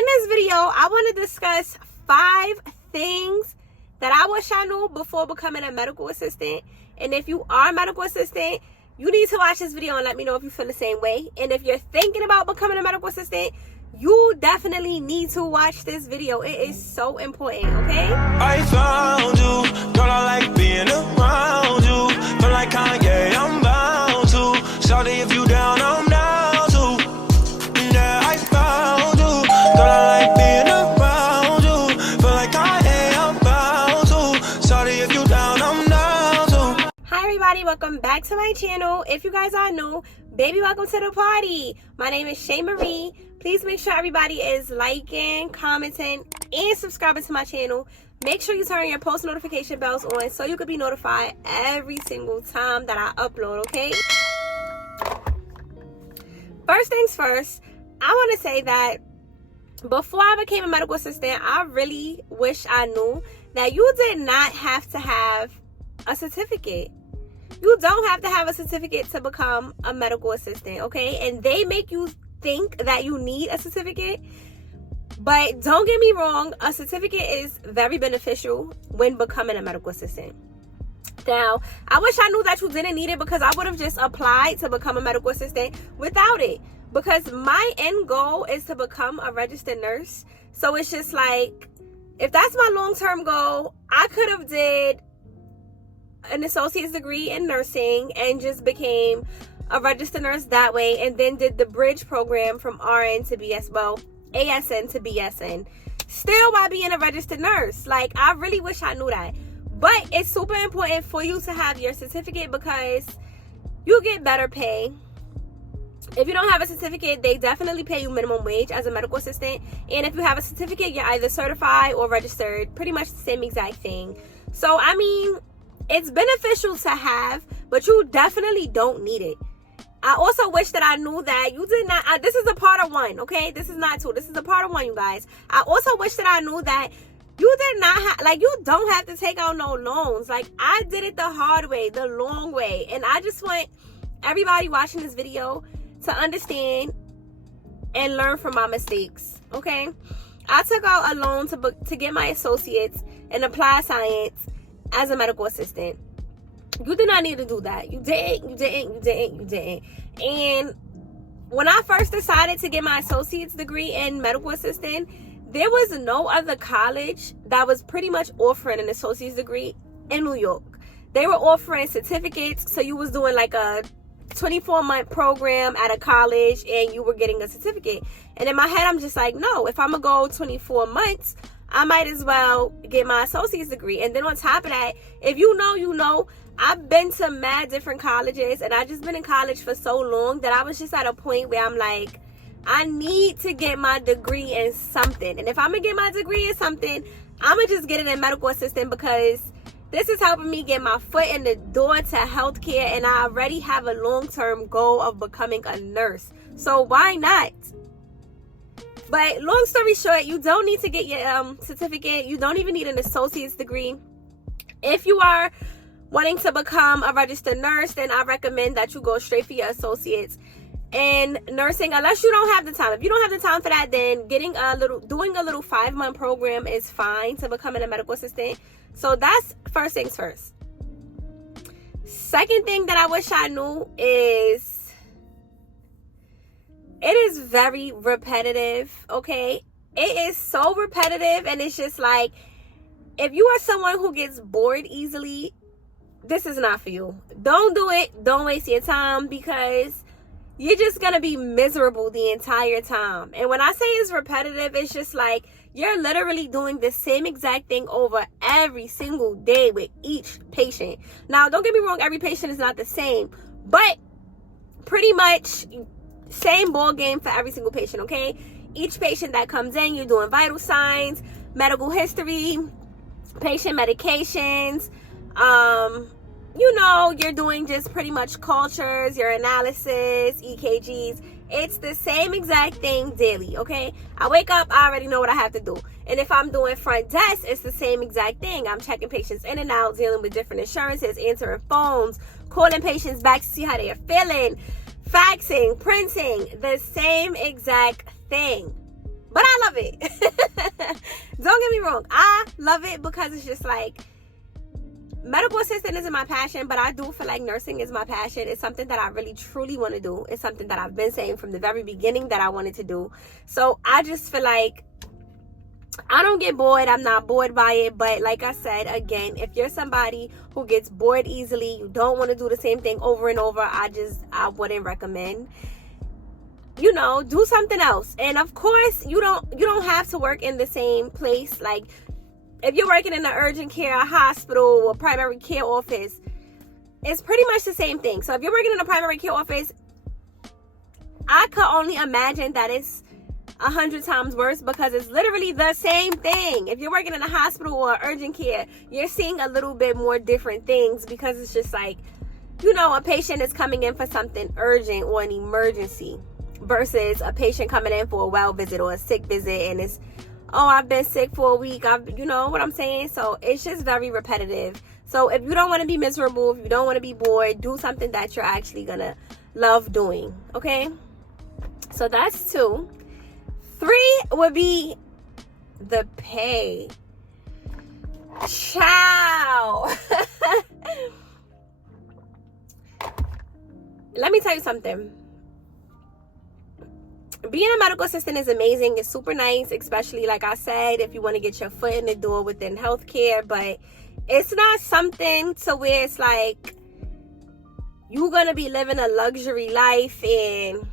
In this video, I want to discuss 5 things that I wish I knew before becoming a medical assistant. And if you are a medical assistant, you need to watch this video and let me know if you feel the same way. And if you're thinking about becoming a medical assistant, you definitely need to watch this video. It is so important, okay? I found you, girl, I like being around you. Feel like Kanye, I'm bound to. Shawty, if you down, I'm down too. Yeah, I found you, girl, I like being around you. Feel like Kanye, I'm bound to. Shawty, if you down, I'm down too. Hi everybody, welcome back to my channel. If you guys are new, baby, welcome to the party. My name is Shay Marie. Please make sure everybody is liking, commenting, and subscribing to my channel. Make sure you turn your post notification bells on so you can be notified every single time that I upload, okay? First things first, I want to say that before I became a medical assistant, I really wish I knew that you did not have to have a certificate. You don't have to have a certificate to become a medical assistant, okay? And they make you think that you need a certificate, but don't get me wrong, a certificate is very beneficial when becoming a medical assistant. Now, I wish I knew that you didn't need it, because I would have just applied to become a medical assistant without it, because my end goal is to become a registered nurse. So it's just like, if that's my long-term goal, I could have did an associate's degree in nursing and just became a registered nurse that way, and then did the bridge program from RN to ASN to BSN, still while being a registered nurse. Like, I really wish I knew that. But it's super important for you to have your certificate, because you get better pay. If you don't have a certificate, they definitely pay you minimum wage as a medical assistant. And if you have a certificate, you're either certified or registered, pretty much the same exact thing. So, I mean, it's beneficial to have, but you definitely don't need it. I also wish that I knew that you did not, this is a part of 1, okay? This is not 2. This is a part of 1, you guys. I also wish that I knew that you did not have, like, you don't have to take out no loans. Like, I did it the hard way, the long way. And I just want everybody watching this video to understand and learn from my mistakes, okay? I took out a loan to get my associates in applied science as a medical assistant. You did not need to do that. You didn't. And when I first decided to get my associate's degree in medical assistant, there was no other college that was pretty much offering an associate's degree in New York. They were offering certificates, so you was doing like a 24-month program at a college and you were getting a certificate. And in my head, I'm just like, no, if I'm gonna go 24 months, I might as well get my associate's degree. And then on top of that, if you know, you know, I've been to mad different colleges, and I've just been in college for so long that I was just at a point where I'm like, I need to get my degree in something. And if I'm going to get my degree in something, I'm going to just get it in medical assistant, because this is helping me get my foot in the door to healthcare, and I already have a long-term goal of becoming a nurse. So why not? But long story short, you don't need to get your certificate. You don't even need an associate's degree. If you are wanting to become a registered nurse, then I recommend that you go straight for your associates in nursing, unless you don't have the time. If you don't have the time for that, then doing a little 5-month program is fine to becoming a medical assistant. So that's first things first. Second thing that I wish I knew is, it is very repetitive, okay? It is so repetitive, and it's just like, if you are someone who gets bored easily, this is not for you. Don't do it. Don't waste your time, because you're just going to be miserable the entire time. And when I say it's repetitive, it's just like you're literally doing the same exact thing over every single day with each patient. Now, don't get me wrong, every patient is not the same, but pretty much same ball game for every single patient, okay? Each patient that comes in, you're doing vital signs, medical history, patient medications, you know, you're doing just pretty much cultures, your analysis, EKGs. It's the same exact thing daily, okay? I wake up, I already know what I have to do. And if I'm doing front desk, it's the same exact thing. I'm checking patients in and out, dealing with different insurances, answering phones, calling patients back to see how they are feeling, faxing, printing, the same exact thing. But I love it. Don't get me wrong. I love it because it's just like, medical assistant isn't my passion, but I do feel like nursing is my passion. It's something that I really truly want to do. It's something that I've been saying from the very beginning that I wanted to do. So I just feel like I don't get bored. I'm not bored by it. But like I said, again, if you're somebody who gets bored easily, you don't want to do the same thing over and over, I wouldn't recommend. You know, do something else. And of course, you don't have to work in the same place. Like, if you're working in an urgent care, a hospital, or primary care office, it's pretty much the same thing. So if you're working in a primary care office, I could only imagine that it's 100 times worse, because it's literally the same thing. If you're working in a hospital or urgent care, you're seeing a little bit more different things, because it's just like, you know, a patient is coming in for something urgent or an emergency versus a patient coming in for a well visit or a sick visit, and it's, oh, I've been sick for a week. You know what I'm saying? So it's just very repetitive. So if you don't want to be miserable, if you don't want to be bored, do something that you're actually going to love doing. Okay? So that's 2. 3 would be the pay. Ciao. Let me tell you something. Being a medical assistant is amazing. It's super nice, especially like I said, if you want to get your foot in the door within healthcare. But it's not something to where it's like you're going to be living a luxury life and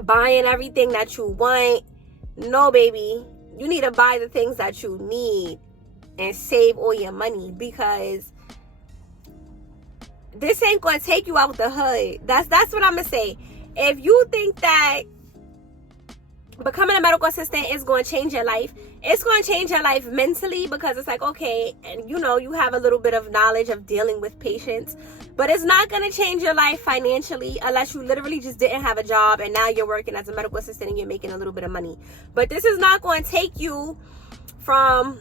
buying everything that you want. No, baby. You need to buy the things that you need and save all your money, because this ain't going to take you out the hood. That's what I'm going to say. If you think that becoming a medical assistant is going to change your life, it's going to change your life mentally, because it's like, okay, and you know, you have a little bit of knowledge of dealing with patients, but it's not going to change your life financially unless you literally just didn't have a job and now you're working as a medical assistant and you're making a little bit of money. But this is not going to take you from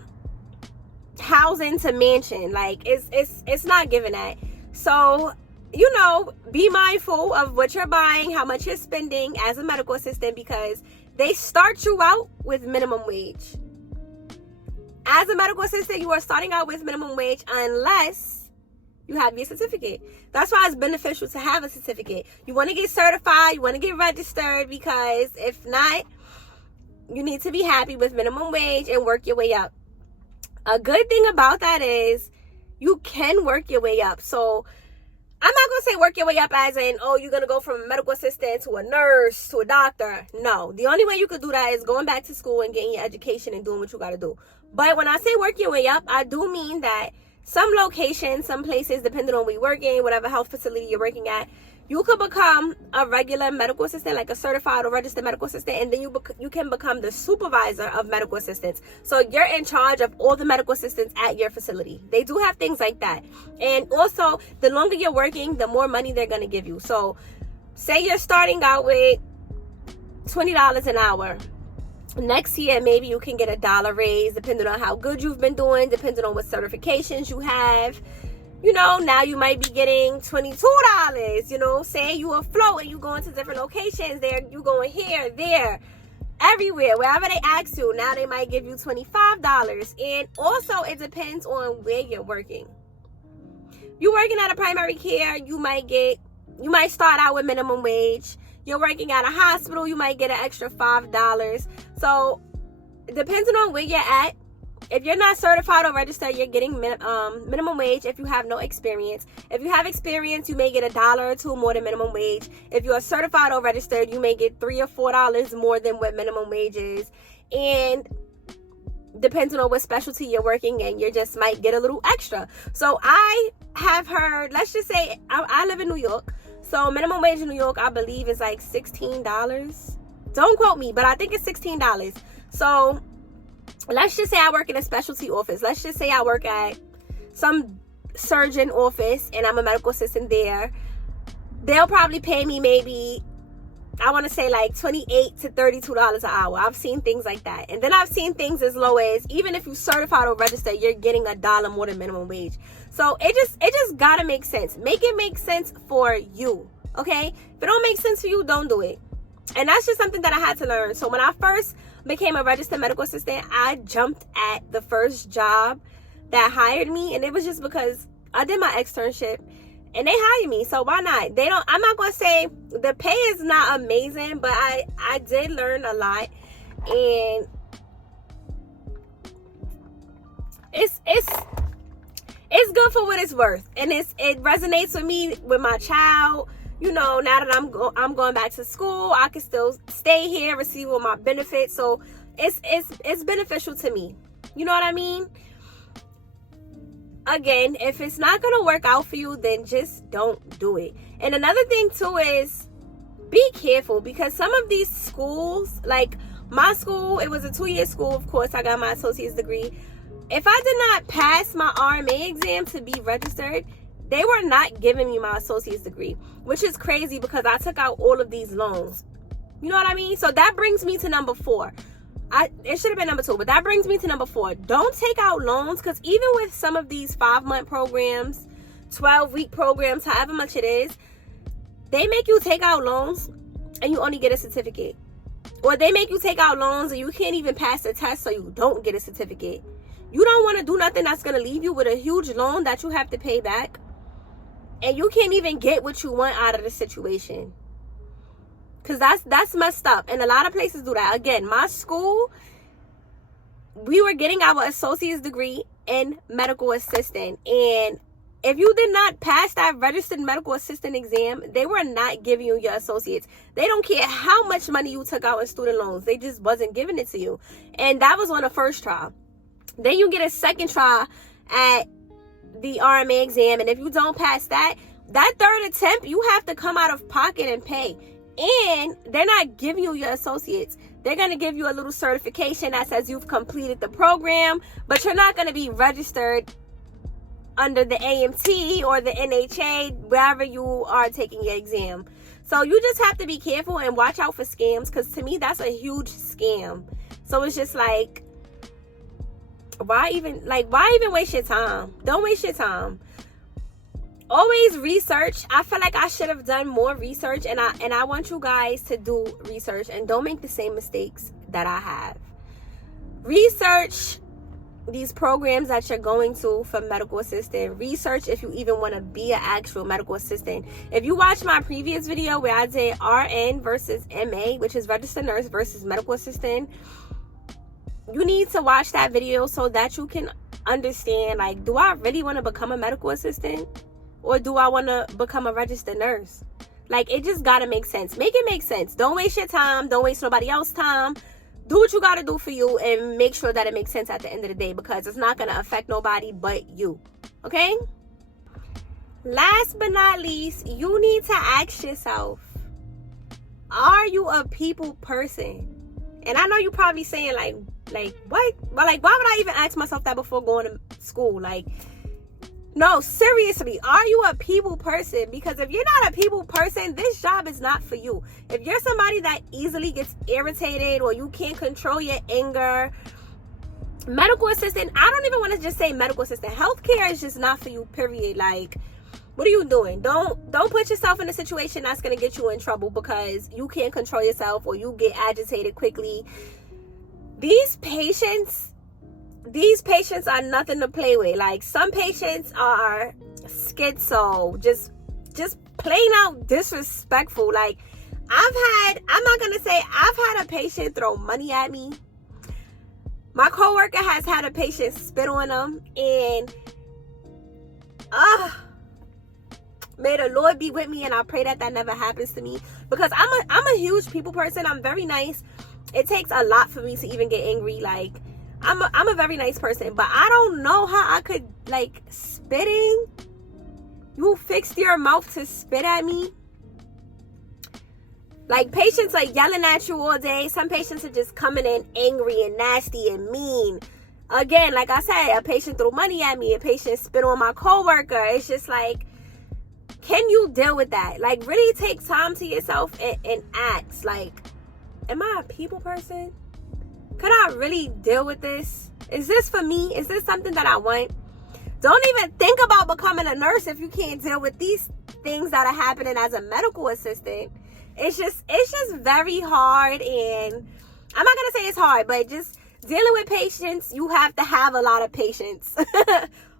housing to mansion. Like, it's not giving that. So, you know, be mindful of what you're buying, how much you're spending as a medical assistant, because they start you out with minimum wage. As a medical assistant, you are starting out with minimum wage unless you have your certificate. That's why it's beneficial to have a certificate. You want to get certified, you want to get registered, because if not, you need to be happy with minimum wage and work your way up. A good thing about that is you can work your way up. So I'm not going to say work your way up as in, oh, you're going to go from a medical assistant to a nurse to a doctor. No. The only way you could do that is going back to school and getting your education and doing what you got to do. But when I say work your way up, I do mean that some locations, some places, depending on where you're working, whatever health facility you're working at, you could become a regular medical assistant, like a certified or registered medical assistant, and then you can become the supervisor of medical assistants. So you're in charge of all the medical assistants at your facility. They do have things like that. And also, the longer you're working, the more money they're going to give you. So say you're starting out with $20 an hour. Next year, maybe you can get $1 raise, depending on how good you've been doing, depending on what certifications you have. You know, now you might be getting $22, you know, saying you afloat and you going to different locations there, you going here, there, everywhere, wherever they ask you. Now they might give you $25. And also, it depends on where you're working. You're working at a primary care, you might start out with minimum wage. You're working at a hospital, you might get an extra $5. So, depending on where you're at, if you're not certified or registered, you're getting minimum wage if you have no experience. If you have experience, you may get $1 or $2 more than minimum wage. If you are certified or registered, you may get $3 or $4 more than what minimum wage is. And depending on what specialty you're working in, you just might get a little extra. So I have heard, let's just say, I live in New York. So minimum wage in New York, I believe, is like $16. Don't quote me, but I think it's $16. So let's just say I work in a specialty office. Let's just say I work at some surgeon office and I'm a medical assistant there. They'll probably pay me maybe, I want to say like $28 to $32 an hour. I've seen things like that. And then I've seen things as low as, even if you certified or registered, you're getting $1 more than minimum wage. So it just gotta make sense. Make it make sense for you, okay? If it don't make sense for you, don't do it. And that's just something that I had to learn. So when I first became a registered medical assistant, I jumped at the first job that hired me, and it was just because I did my externship and they hired me. So why not? I'm not gonna say the pay is not amazing, but I did learn a lot, and it's good for what it's worth, and it resonates with me, with my child. You know, now that I'm going back to school, I can still stay here, receive all my benefits. So it's beneficial to me. You know what I mean? Again, if it's not gonna work out for you, then just don't do it. And another thing too is be careful, because some of these schools, like my school, it was a 2-year school. Of course, I got my associate's degree. If I did not pass my RMA exam to be registered, they were not giving me my associate's degree, which is crazy because I took out all of these loans. You know what I mean? So that brings me to number 4. It should have been number 2, but that brings me to number 4. Don't take out loans, because even with some of these 5-month programs, 12-week programs, however much it is, they make you take out loans and you only get a certificate. Or they make you take out loans and you can't even pass the test, so you don't get a certificate. You don't want to do nothing that's going to leave you with a huge loan that you have to pay back, and you can't even get what you want out of the situation. Because that's messed up. And a lot of places do that. Again, my school, we were getting our associate's degree in medical assistant. And if you did not pass that registered medical assistant exam, they were not giving you your associates. They don't care how much money you took out in student loans. They just wasn't giving it to you. And that was on the first try. Then you get a second try at the RMA exam. And if you don't pass that third attempt, you have to come out of pocket and pay. And they're not giving you your associates. They're going to give you a little certification that says you've completed the program, but you're not going to be registered under the AMT or the NHA, wherever you are taking your exam. So you just have to be careful and watch out for scams, because to me, that's a huge scam. So it's just like, why even waste your time? Don't waste your time. Always research. I feel like I should have done more research, and I want you guys to do research and don't make the same mistakes that I have. Research these programs that you're going to for medical assistant. Research if you even want to be an actual medical assistant. If you watch my previous video where I did RN versus MA, which is registered nurse versus medical assistant, you need to watch that video so that you can understand, like, do I really want to become a medical assistant? Or do I want to become a registered nurse? Like, it just got to make sense. Make it make sense. Don't waste your time. Don't waste nobody else's time. Do what you got to do for you, and make sure that it makes sense at the end of the day, because it's not going to affect nobody but you. Okay? Last but not least, you need to ask yourself, are you a people person? And I know you're probably saying, like what? But like, why would I even ask myself that before going to school? Like, no, seriously, are you a people person? Because if you're not a people person, this job is not for you. If you're somebody that easily gets irritated, or you can't control your anger, medical assistant, I don't even want to just say medical assistant. Healthcare is just not for you, period. Like, what are you doing? Don't put yourself in a situation that's going to get you in trouble because you can't control yourself, or you get agitated quickly. These patients are nothing to play with. Like, some patients are schizo, just plain out disrespectful. Like, I've had a patient throw money at me. My coworker has had a patient spit on them, and may the Lord be with me, and I pray that never happens to me, because I'm a huge people person. I'm very nice. It takes a lot for me to even get angry. Like, I'm a very nice person, but I don't know how I could, like, spitting. You fixed your mouth to spit at me? Like, patients are yelling at you all day. Some patients are just coming in angry and nasty and mean. Again, like I said, a patient threw money at me. A patient spit on my coworker. It's just like, can you deal with that? Like, really take time to yourself and ask, like, am I a people person? Could I really deal with this? Is this for me? Is this something that I want? Don't even think about becoming a nurse if you can't deal with these things that are happening as a medical assistant. It's just very hard, and I'm not gonna say it's hard, but just dealing with patients, you have to have a lot of patience.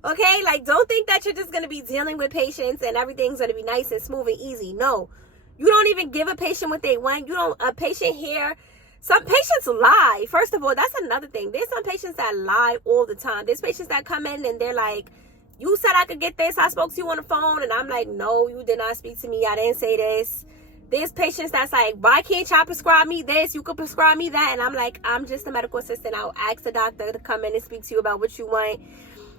Okay, like don't think that you're just gonna be dealing with patients and everything's gonna be nice and smooth and easy. No, you don't even give a patient what they want. You don't. A patient here, some patients lie. First of all, that's another thing. There's some patients that lie all the time. There's patients that come in and they're like, you said I could get this, I spoke to you on the phone, and I'm like, no, you did not speak to me, I didn't say this. There's patients that's like, why can't y'all prescribe me this? You could prescribe me that. And I'm like, I'm just a medical assistant. I'll ask the doctor to come in and speak to you about what you want.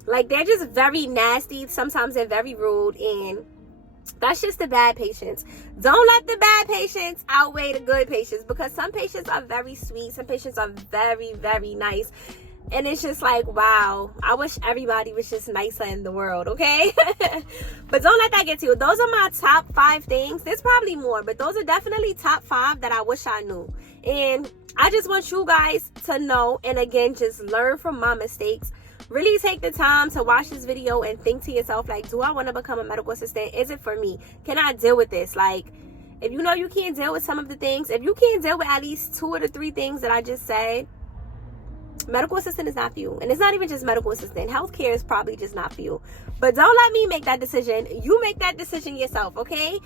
Like, they're just very nasty. Sometimes they're very rude. And that's just the bad patients. Don't let the bad patients outweigh the good patients, because some patients are very sweet. Some patients are very, very nice. And it's just like, wow, I wish everybody was just nicer in the world, okay? But don't let that get to you. Those are my top 5 things. There's probably more, but those are definitely top 5 that I wish I knew. And I just want you guys to know, and again, just learn from my mistakes. Really take the time to watch this video and think to yourself, like, do I want to become a medical assistant? Is it for me? Can I deal with this? Like, if you know you can't deal with some of the things, if you can't deal with at least 2 of the 3 things that I just said, medical assistant is not for you. And it's not even just medical assistant. Healthcare is probably just not for you. But don't let me make that decision. You make that decision yourself, okay?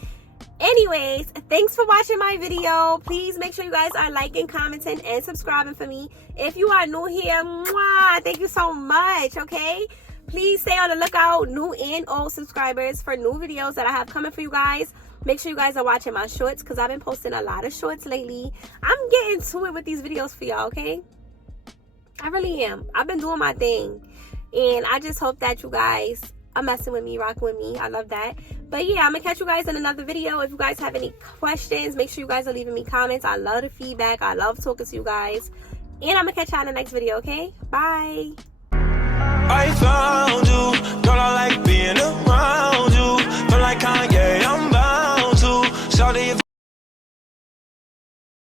Anyways, thanks for watching my video. Please make sure you guys are liking, commenting, and subscribing for me. If you are new here, mwah, thank you so much, okay? Please stay on the lookout, new and old subscribers, for new videos that I have coming for you guys. Make sure you guys are watching my shorts, because I've been posting a lot of shorts lately. I'm getting to it with these videos for y'all, okay? I really am. I've been doing my thing. And I just hope that you guys are messing with me, rocking with me. I love that. But yeah, I'm going to catch you guys in another video. If you guys have any questions, make sure you guys are leaving me comments. I love the feedback. I love talking to you guys. And I'm going to catch you in the next video, okay? Bye. I found